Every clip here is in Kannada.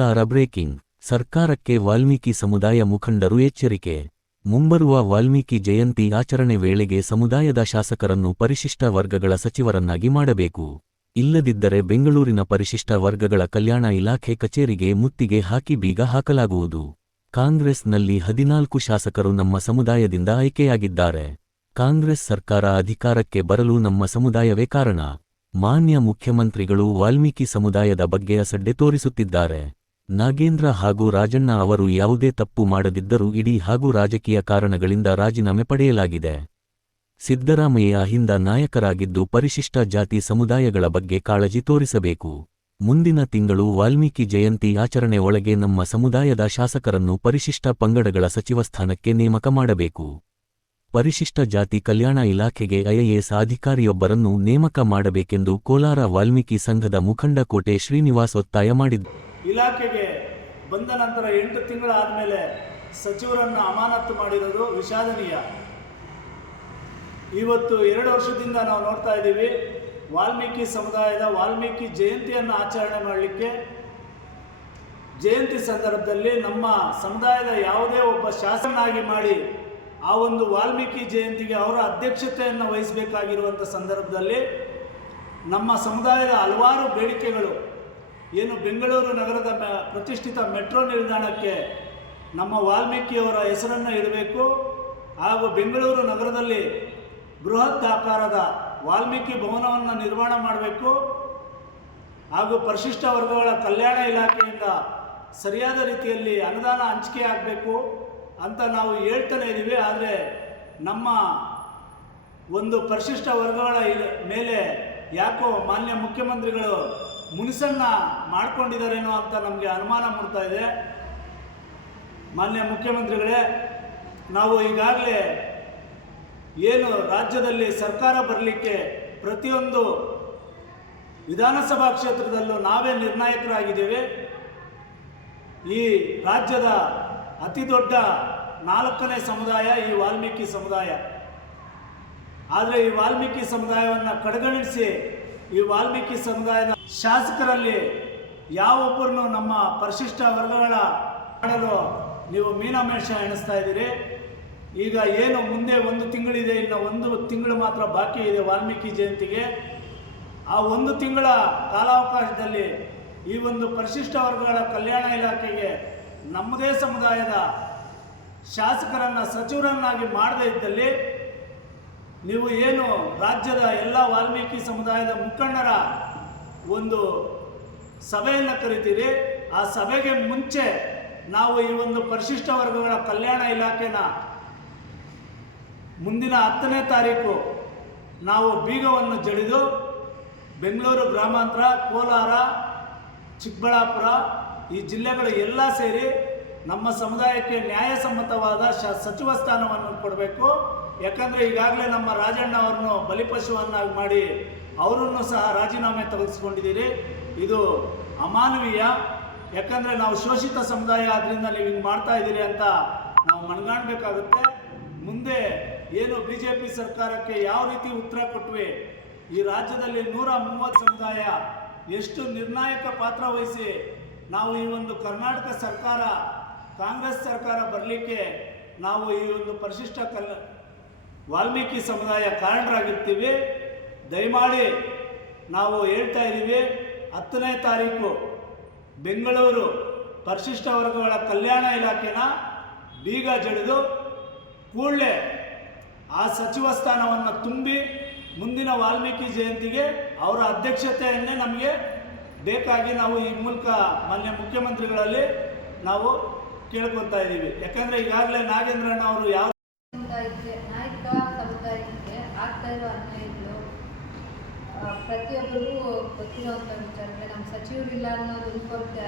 ಕೋಲಾರ ಬ್ರೇಕಿಂಗ್. ಸರ್ಕಾರಕ್ಕೆ ವಾಲ್ಮೀಕಿ ಸಮುದಾಯ ಮುಖಂಡರು ಎಚ್ಚರಿಕೆ. ಮುಂಬರುವ ವಾಲ್ಮೀಕಿ ಜಯಂತಿ ಆಚರಣೆ ವೇಳೆಗೆ ಸಮುದಾಯದ ಶಾಸಕರನ್ನು ಪರಿಶಿಷ್ಟ ವರ್ಗಗಳ ಸಚಿವರನ್ನಾಗಿ ಮಾಡಬೇಕು. ಇಲ್ಲದಿದ್ದರೆ ಬೆಂಗಳೂರಿನ ಪರಿಶಿಷ್ಟ ವರ್ಗಗಳ ಕಲ್ಯಾಣ ಇಲಾಖೆ ಕಚೇರಿಗೆ ಮುತ್ತಿಗೆ ಹಾಕಿ ಬೀಗ ಹಾಕಲಾಗುವುದು. ಕಾಂಗ್ರೆಸ್ನಲ್ಲಿ ಹದಿನಾಲ್ಕು ಶಾಸಕರು ನಮ್ಮ ಸಮುದಾಯದಿಂದ ಆಯ್ಕೆಯಾಗಿದ್ದಾರೆ. ಕಾಂಗ್ರೆಸ್ ಸರ್ಕಾರ ಅಧಿಕಾರಕ್ಕೆ ಬರಲು ನಮ್ಮ ಸಮುದಾಯವೇ ಕಾರಣ. ಮಾನ್ಯ ಮುಖ್ಯಮಂತ್ರಿಗಳು ವಾಲ್ಮೀಕಿ ಸಮುದಾಯದ ಬಗ್ಗೆ ಅಸಡ್ಡೆ ತೋರಿಸುತ್ತಿದ್ದಾರೆ. ನಾಗೇಂದ್ರ ಹಾಗೂ ರಾಜಣ್ಣ ಅವರು ಯಾವುದೇ ತಪ್ಪು ಮಾಡದಿದ್ದರೂ ಇಡೀ ಹಾಗೂ ರಾಜಕೀಯ ಕಾರಣಗಳಿಂದ ರಾಜೀನಾಮೆ ಪಡೆಯಲಾಗಿದೆ. ಸಿದ್ದರಾಮಯ್ಯ ಹಿಂದ ನಾಯಕರಾಗಿದ್ದು ಪರಿಶಿಷ್ಟ ಜಾತಿ ಸಮುದಾಯಗಳ ಬಗ್ಗೆ ಕಾಳಜಿ ತೋರಿಸಬೇಕು. ಮುಂದಿನ ತಿಂಗಳು ವಾಲ್ಮೀಕಿ ಜಯಂತಿ ಆಚರಣೆ ಒಳಗೆ ನಮ್ಮ ಸಮುದಾಯದ ಶಾಸಕರನ್ನು ಪರಿಶಿಷ್ಟ ಪಂಗಡಗಳ ಸಚಿವ ಸ್ಥಾನಕ್ಕೆ ನೇಮಕ ಮಾಡಬೇಕು. ಪರಿಶಿಷ್ಟ ಜಾತಿ ಕಲ್ಯಾಣ ಇಲಾಖೆಗೆ ಐಎಎಸ್ ಅಧಿಕಾರಿಯೊಬ್ಬರನ್ನು ನೇಮಕ ಮಾಡಬೇಕೆಂದು ಕೋಲಾರ ವಾಲ್ಮೀಕಿ ಸಂಘದ ಮುಖಂಡ ಕೋಟೆ ಶ್ರೀನಿವಾಸ್ ಒತ್ತಾಯ ಮಾಡಿದ್ದಾರೆ ಇಲಾಖೆಗೆ ಬಂದ ನಂತರ ಎಂಟು ತಿಂಗಳಾದಮೇಲೆ ಸಚಿವರನ್ನು ಅಮಾನತು ಮಾಡಿರೋದು ವಿಷಾದನೀಯ. ಇವತ್ತು ಎರಡು ವರ್ಷದಿಂದ ನಾವು ನೋಡ್ತಾ ಇದ್ದೀವಿ, ವಾಲ್ಮೀಕಿ ಸಮುದಾಯದ ವಾಲ್ಮೀಕಿ ಜಯಂತಿಯನ್ನು ಆಚರಣೆ ಮಾಡಲಿಕ್ಕೆ. ಜಯಂತಿ ಸಂದರ್ಭದಲ್ಲಿ ನಮ್ಮ ಸಮುದಾಯದ ಯಾವುದೇ ಒಬ್ಬ ಶಾಸಕನಾಗಿ ಮಾಡಿ ಆ ಒಂದು ವಾಲ್ಮೀಕಿ ಜಯಂತಿಗೆ ಅವರ ಅಧ್ಯಕ್ಷತೆಯನ್ನು ವಹಿಸಬೇಕಾಗಿರುವಂಥ ಸಂದರ್ಭದಲ್ಲಿ ನಮ್ಮ ಸಮುದಾಯದ ಹಲವಾರು ಬೇಡಿಕೆಗಳು ಏನು ಬೆಂಗಳೂರು ನಗರದ ಪ್ರತಿಷ್ಠಿತ ಮೆಟ್ರೋ ನಿಲ್ದಾಣಕ್ಕೆ ನಮ್ಮ ವಾಲ್ಮೀಕಿಯವರ ಹೆಸರನ್ನು ಇಡಬೇಕು. ಹಾಗೂ ಬೆಂಗಳೂರು ನಗರದಲ್ಲಿ ಬೃಹತ್ ಆಕಾರದ ವಾಲ್ಮೀಕಿ ಭವನವನ್ನು ನಿರ್ಮಾಣ ಮಾಡಬೇಕು. ಹಾಗೂ ಪರಿಶಿಷ್ಟ ವರ್ಗಗಳ ಕಲ್ಯಾಣ ಇಲಾಖೆಯಿಂದ ಸರಿಯಾದ ರೀತಿಯಲ್ಲಿ ಅನುದಾನ ಹಂಚಿಕೆ ಆಗಬೇಕು ಅಂತ ನಾವು ಹೇಳ್ತಾನೆ ಇದ್ದೀವಿ ಆದರೆ ನಮ್ಮ ಒಂದು ಪರಿಶಿಷ್ಟ ವರ್ಗಗಳ ಮೇಲೆ ಯಾಕೋ ಮಾನ್ಯ ಮುಖ್ಯಮಂತ್ರಿಗಳು ಮುನಿಸನ್ನ ಮಾಡ್ಕೊಂಡಿದ್ದಾರೇನೋ ಅಂತ ನಮಗೆ ಅನುಮಾನ ಮೂಡ್ತಾ ಇದೆ. ಮಾನ್ಯ ಮುಖ್ಯಮಂತ್ರಿಗಳೇ, ನಾವು ಈಗಾಗಲೇ ಏನು ರಾಜ್ಯದಲ್ಲಿ ಸರ್ಕಾರ ಬರಲಿಕ್ಕೆ ಪ್ರತಿಯೊಂದು ವಿಧಾನಸಭಾ ಕ್ಷೇತ್ರದಲ್ಲೂ ನಾವೇ ನಿರ್ಣಾಯಕರಾಗಿದ್ದೇವೆ. ಈ ರಾಜ್ಯದ ಅತಿ ದೊಡ್ಡ ನಾಲ್ಕನೇ ಸಮುದಾಯ ಈ ವಾಲ್ಮೀಕಿ ಸಮುದಾಯ. ಆದರೆ ಈ ವಾಲ್ಮೀಕಿ ಸಮುದಾಯವನ್ನು ಕಡೆಗಣಿಸಿ ಈ ವಾಲ್ಮೀಕಿ ಸಮುದಾಯದ ಶಾಸಕರಲ್ಲಿ ಯಾವೊಬ್ಬರನ್ನು ನಮ್ಮ ಪರಿಶಿಷ್ಟ ವರ್ಗಗಳ ಮಾಡಲು ನೀವು ಮೀನಾಮೇಷ ಎಣಿಸ್ತಾ ಇದ್ದೀರಿ. ಈಗ ಏನು ಮುಂದೆ ಒಂದು ತಿಂಗಳಿದೆ, ಇನ್ನು ಒಂದು ತಿಂಗಳು ಮಾತ್ರ ಬಾಕಿ ಇದೆ ವಾಲ್ಮೀಕಿ ಜಯಂತಿಗೆ. ಆ ಒಂದು ತಿಂಗಳ ಕಾಲಾವಕಾಶದಲ್ಲಿ ಈ ಒಂದು ಪರಿಶಿಷ್ಟ ವರ್ಗಗಳ ಕಲ್ಯಾಣ ಇಲಾಖೆಗೆ ನಮ್ಮದೇ ಸಮುದಾಯದ ಶಾಸಕರನ್ನು, ಸಚಿವರನ್ನಾಗಿ ಮಾಡದೇ ಇದ್ದಲ್ಲಿ ನೀವು ಏನು ರಾಜ್ಯದ ಎಲ್ಲ ವಾಲ್ಮೀಕಿ ಸಮುದಾಯದ ಮುಖಂಡರ ಒಂದು ಸಭೆಯನ್ನು ಕರಿತೀರಿ, ಆ ಸಭೆಗೆ ಮುಂಚೆ ನಾವು ಈ ಒಂದು ಪರಿಶಿಷ್ಟ ವರ್ಗಗಳ ಕಲ್ಯಾಣ ಇಲಾಖೆನ ಮುಂದಿನ ಹತ್ತನೇ ತಾರೀಕು ನಾವು ಬೀಗವನ್ನು ಜಡಿದು ಬೆಂಗಳೂರು ಗ್ರಾಮಾಂತರ, ಕೋಲಾರ, ಚಿಕ್ಕಬಳ್ಳಾಪುರ ಈ ಜಿಲ್ಲೆಗಳು ಎಲ್ಲ ಸೇರಿ ನಮ್ಮ ಸಮುದಾಯಕ್ಕೆ ನ್ಯಾಯಸಮ್ಮತವಾದ ಶ, ಸಚಿವ ಸ್ಥಾನವನ್ನು ಕೊಡಬೇಕು. ಯಾಕಂದರೆ ಈಗಾಗಲೇ ನಮ್ಮ ರಾಜಣ್ಣ ಅವರನ್ನು ಬಲಿಪಶುವನ್ನಾಗಿ ಮಾಡಿ ಅವರನ್ನು ಸಹ ರಾಜೀನಾಮೆ ತೆಗೆದುಕೊಂಡಿದ್ದೀರಿ. ಇದು ಅಮಾನವೀಯ. ಯಾಕಂದರೆ ನಾವು ಶೋಷಿತ ಸಮುದಾಯ ಆದ್ದರಿಂದ ನೀವು ಹಿಂಗೆ ಮಾಡ್ತಾ ಇದ್ದೀರಿ ಅಂತ ನಾವು ಮನಗಾಣಬೇಕಾಗುತ್ತೆ. ಮುಂದೆ ಏನು ಬಿ ಜೆ ಪಿ ಸರ್ಕಾರಕ್ಕೆ ಯಾವ ರೀತಿ ಉತ್ತರ ಕೊಟ್ವಿ? ಈ ರಾಜ್ಯದಲ್ಲಿ ನೂರ ಮೂವತ್ತು ಸಮುದಾಯ ಎಷ್ಟು ನಿರ್ಣಾಯಕ ಪಾತ್ರ ವಹಿಸಿ ನಾವು ಈ ಒಂದು ಕರ್ನಾಟಕ ಸರ್ಕಾರ, ಕಾಂಗ್ರೆಸ್ ಸರ್ಕಾರ ಬರಲಿಕ್ಕೆ ನಾವು ಈ ಒಂದು ಪರಿಶಿಷ್ಟ ಕಲ್ ವಾಲ್ಮೀಕಿ ಸಮುದಾಯ ಕಾರಣರಾಗಿರ್ತೀವಿ. ದಯಮಾಡಿ ನಾವು ಹೇಳ್ತಾ ಇದ್ದೀವಿ, ಹತ್ತನೇ ತಾರೀಕು ಬೆಂಗಳೂರು ಪರಿಶಿಷ್ಟ ವರ್ಗಗಳ ಕಲ್ಯಾಣ ಇಲಾಖೆನ ಬೀಗ ಜಡಿದು ಕೂಡಲೇ ಆ ಸಚಿವ ಸ್ಥಾನವನ್ನು ತುಂಬಿ ಮುಂದಿನ ವಾಲ್ಮೀಕಿ ಜಯಂತಿಗೆ ಅವರ ಅಧ್ಯಕ್ಷತೆಯನ್ನೇ ನಮಗೆ ಬೇಕಾಗಿ ನಾವು ಈ ಮೂಲಕ ಮಾನ್ಯ ಮುಖ್ಯಮಂತ್ರಿಗಳಲ್ಲಿ ನಾವು ಕೇಳ್ಕೊತಾ ಇದ್ದೀವಿ. ಯಾಕಂದರೆ ಈಗಾಗಲೇ ನಾಗೇಂದ್ರಣ್ಣ ಅವರು ಯಾವ ಸಮುದಾಯಕ್ಕೆ ನಾಯಕ ಸಮುದಾಯಕ್ಕೆ ಆಗ್ತಾ ಇರೋ ಅನ್ಯಾಯಗಳು ಆ, ಪ್ರತಿಯೊಬ್ಬರಿಗೂ ಗೊತ್ತಿರುವಂಥ ವಿಚಾರಕ್ಕೆ ನಮ್ಮ ಸಚಿವರಿಲ್ಲ ಅನ್ನೋದು ಅನ್ಕೊಳ್ತಾ ಕೊರತೆ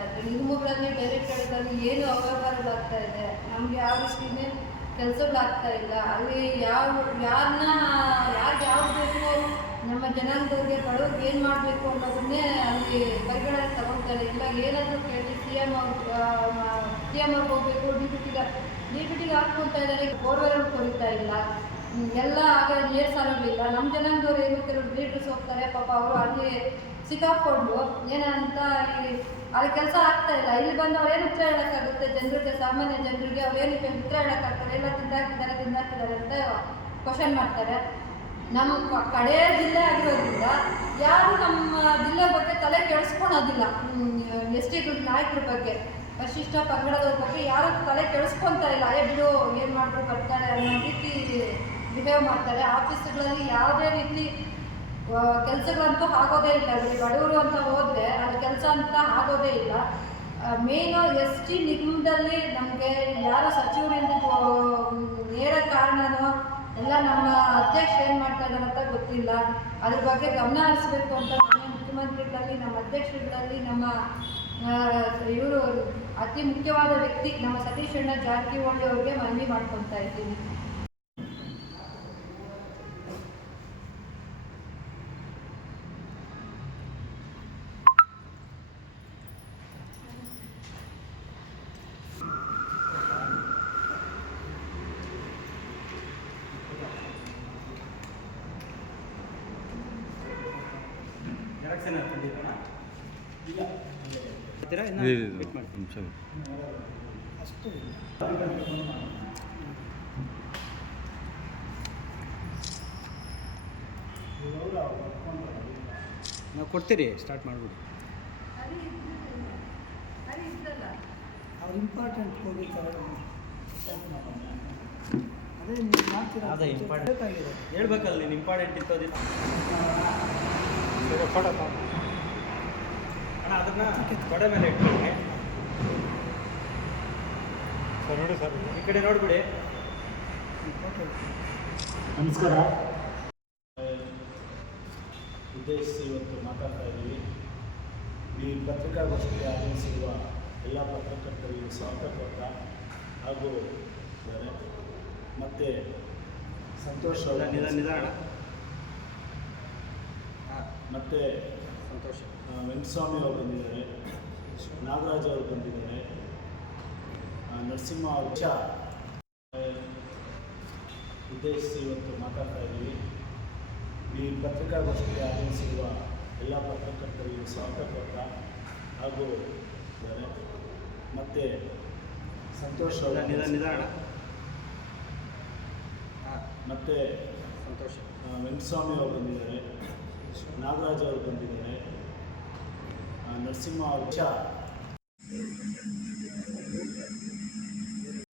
ಆದರೆ ಬೇರೆ ಕಡೆಗಳಲ್ಲಿ ಏನು ಅವ್ಯವಹಾರಗಳಾಗ್ತಾ ಇದೆ? ನಮಗೆ ಯಾವ ರೀತಿಯೇ ಕೆಲಸಗಳಾಗ್ತಾ ಇಲ್ಲ. ಅಲ್ಲಿ ಯಾವ ಯಾರನ್ನ ಯಾರು ಯಾವ ಬೇಕು ನಮ್ಮ ಜನಾಂಗದವ್ರಿಗೆ, ಬಡವ್ರಿಗೆ ಏನು ಮಾಡಬೇಕು ಅನ್ನೋದನ್ನೇ ಅಲ್ಲಿ ಪರಿಗಣನೆ ತಗೊಳ್ತಾರೆ. ಇಲ್ಲ, ಏನಾದರೂ ಕೇಳಿ ಸಿ ಎಂ ಸಿ ಎಂ ಅವ್ರಿಗೆ ಹೋಗಬೇಕು ಡಿ ಬಿ ಟಿಗೆ ಡಿ ಬಿ ಟಿಗೆ ಹಾಕ್ಕೊಳ್ತಾ ಇದ್ದಾರೆ. ಬೋರ್ವೆಲ್ ಕೊರಿತಾ ಇಲ್ಲ. ಎಲ್ಲ ಆಗ ನೀರು ನಮ್ಮ ಜನಾಂಗದವ್ರು ಏನು ಕೆಲವರು ಲೀಡರ್ಸ್ ಹೋಗ್ತಾರೆ. ಪಾಪ ಅವರು ಅಲ್ಲಿ ಸಿಕ್ಕಾಕೊಂಡು ಏನಂತ ಈ ಅಲ್ಲಿ ಕೆಲಸ ಆಗ್ತಾ ಇಲ್ಲ. ಇಲ್ಲಿ ಬಂದು ಅವ್ರೇನು ಉತ್ತರ ಹೇಳೋಕ್ಕಾಗುತ್ತೆ? ಜನರಿಗೆ, ಸಾಮಾನ್ಯ ಜನರಿಗೆ ಅವ್ರೇನು ಉತ್ತರ ಹೇಳೋಕ್ಕಾಗ್ತಾರೆ ಎಲ್ಲ ತಿಂದಾಕಿದ್ದಾರೆ ತಿಂದಾಕಿದ್ದಾರೆ ಅಂತ ಕ್ವಶನ್ ಮಾಡ್ತಾರೆ. ನಮ್ಮ ಕಡೆಯ ಕಡೆ ಜಿಲ್ಲೆ ಆಗಿರೋದ್ರಿಂದ ಯಾರು ನಮ್ಮ ಜಿಲ್ಲೆ ಬಗ್ಗೆ ತಲೆ ಕೆಡಿಸ್ಕೊಳೋದಿಲ್ಲ. ಎಸ್ ಟಿ ನಾಯಕರ ಬಗ್ಗೆ ವಶಿಷ್ಠ ಪಂಗಡದವ್ರ ಬಗ್ಗೆ ಯಾರು ತಲೆ ಕೆಡಿಸ್ಕೊತಾ ಇಲ್ಲ. ಏ ಏನು ಮಾಡಿದ್ರು ಬರ್ತಾರೆ ಅನ್ನೋ ರೀತಿ ಬಿಹೇವ್ ಮಾಡ್ತಾರೆ. ಆಫೀಸ್ಗಳಲ್ಲಿ ಯಾವುದೇ ರೀತಿ ಕೆಲಸಗಳಂತೂ ಆಗೋದೇ ಇಲ್ಲ. ಇಲ್ಲಿ ಬಡವರು ಅಂತ ಹೋದರೆ ಅದು ಕೆಲಸ ಅಂತ ಆಗೋದೇ ಇಲ್ಲ. ಮೇನು ಎಸ್ ಟಿ ನಿಗಮದಲ್ಲಿ ನಮಗೆ ಯಾರು ಸಚಿವರಿಂದ ನೇರ ಕಾರಣನೋ, ಎಲ್ಲ ನಮ್ಮ ಅಧ್ಯಕ್ಷ ಏನು ಮಾಡ್ತಾ ಇದ್ದಾರೆ ಅಂತ ಗೊತ್ತಿಲ್ಲ. ಅದ್ರ ಬಗ್ಗೆ ಗಮನ ಹರಿಸ್ಬೇಕು ಅಂತ ನಮ್ಮ ಮುಖ್ಯಮಂತ್ರಿಗಳಲ್ಲಿ, ನಮ್ಮ ಅಧ್ಯಕ್ಷರುಗಳಲ್ಲಿ, ನಮ್ಮ ಇವರು ಅತಿ ಮುಖ್ಯವಾದ ವ್ಯಕ್ತಿ ನಮ್ಮ ಸತೀಶ್ ಅಣ್ಣ ಜಾರಕಿಹೊಳಿ ಅವ್ರಿಗೆ ಮನವಿ ಮಾಡ್ಕೊತಾ ಇದ್ದೀನಿ. ನಾವು ಕೊಡ್ತೀರಿ ಸ್ಟಾರ್ಟ್ ಮಾಡ್ಬಿಡಿ. ಅವ್ರು ಇಂಪಾರ್ಟೆಂಟ್ ಹೋಗಿ ಅದೇ ನೀವು ಮಾಡ್ತೀರಾ ಅದೇ ಇಂಪಾರ್ಟೆಂಟ್ ಹೇಳ್ಬೇಕಲ್ಲ ನೀನು ಇಂಪಾರ್ಟೆಂಟ್ ಇತ್ತು ಅದನ್ನ ಮೇಲೆ ಇಟ್ಕೊಳ್ಳಿ. ಸರ್ ನೋಡಿ ಸರ್. ಈ ಕಡೆ ನೋಡ್ಬಿಡಿ. ನಮಸ್ಕಾರ. ಉದ್ದೇಶಿಸಿ ಇವತ್ತು ಮಾತಾಡ್ತಾ ಇದ್ದೀವಿ. ಈ ಪತ್ರಿಕಾಗೋಷ್ಠಿಗೆ ಆಗಮಿಸಿರುವ ಎಲ್ಲ ಪತ್ರಕರ್ತರಿಗೂ ಸ್ವಾಗತ ಕೊಡ್ತಾ ಹಾಗೂ ಮತ್ತು ನಿಧಾನ ನಿಧಾನ ಅವರು ನಿಧಾನ ನಿಧಾನ ಹಾಂ ಮತ್ತೆ ಸಂತೋಷ. ವೆಂಕಟಸ್ವಾಮಿ ಅವರು ಬಂದಿದ್ದಾರೆ. ನಾಗರಾಜ್ ಅವರು ಬಂದಿದ್ದಾರೆ. ನರಸಿಂಹ ಅವರು ಉದ್ದೇಶಿಸಿ ಇವತ್ತು ಮಾತಾಡ್ತಾ ಇದ್ದೀವಿ. ಈ ಪತ್ರಿಕಾಗೋಷ್ಠಿಗೆ ಆಗಮಿಸಿರುವ ಎಲ್ಲ ಪತ್ರಕರ್ತರಿಗೂ ಸ್ವಾಗತ ಕೊಡ್ತಾ ಹಾಗೂ ಇದ್ದಾರೆ. ಮತ್ತು ಸಂತೋಷ್ ಅವರು ನಿಧಾನ ಮತ್ತು ಸಂತೋಷ. ವೆಂಕಟಸ್ವಾಮಿ ಅವರು ಬಂದಿದ್ದಾರೆ. ನಾಗರಾಜ್ ಅವರು ಬಂದಿದ್ದಾರೆ. ನರಸಿಂಹ ಅವರು